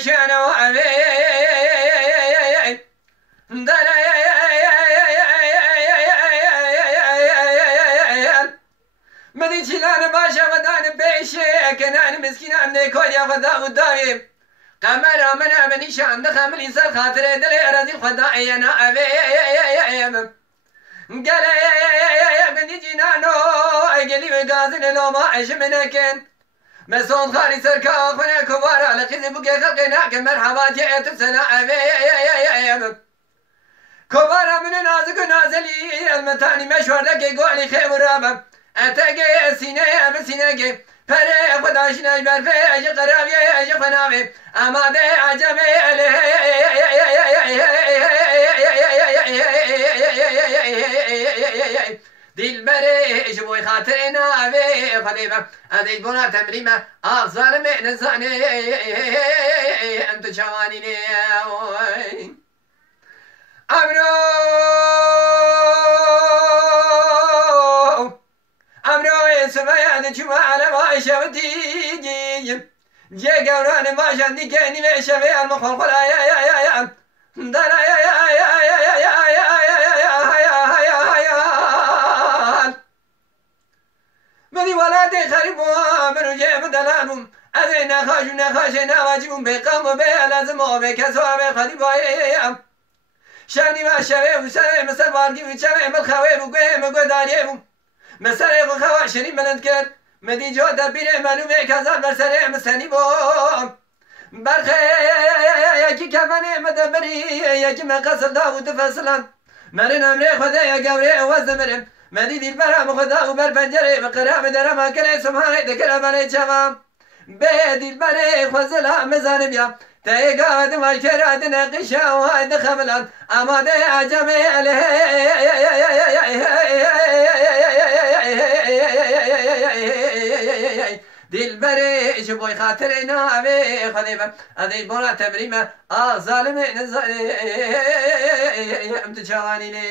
شانه وعبي مدي شلان باشا ودان بيشي كنان مسكينان نيكوليا فدا وداري قمر منا مني شان دخل الانسان خاطر دلي ارضي خدائي انا ابي قال بني جنانو قالي بغازن لو ما عيش منكن مسون خالي سركا خنا كبار على خزي بقى خلقنا كمرحبا جئت سنة ابي كبار من نازك نازلي المتاني مشوار لك يقولي خير ورابا اتاقي سيني بسيني فري خداشنا برفي اجي قرابي اجي قنابي اما دي عجبي دل بري جبوي خاطرنا ابي خليفه ادي بونا تمريمه ظالم نزاني انت جواني امرو سمعت شو على ما شفتي جي قولان ما شدي كاني ما شفي المخلق يا دنا يا مني ولادي خربوا من جيب دلالهم أذينا خاشنا خاشنا واجبهم بقام بي لازم وبكسوا بخليبا شاني ما شفي وسنة مثل والدي وشفي مالخوي وقوي مقودانيهم مسألة الخوا شريم ملندكر مدي جو دبير معلومة كذا برسالة مسني بوم برخي يجي كفني مدبري يجي مقصد داود فصلا مرن أمري خدا يا قوري وزمرم مدي دي البرام خدا وبر بنجري بقرام درما كري سمحاني ذكر بني شمام بيدي البري خزلا مزانم يا تيقاد ما شراد نقشا وهاي خبلا أما دي عجمي دل بري شبوي خاطرنا أبي خليفة هذه بونا تمريمة ظالم نزالي امتجاني لي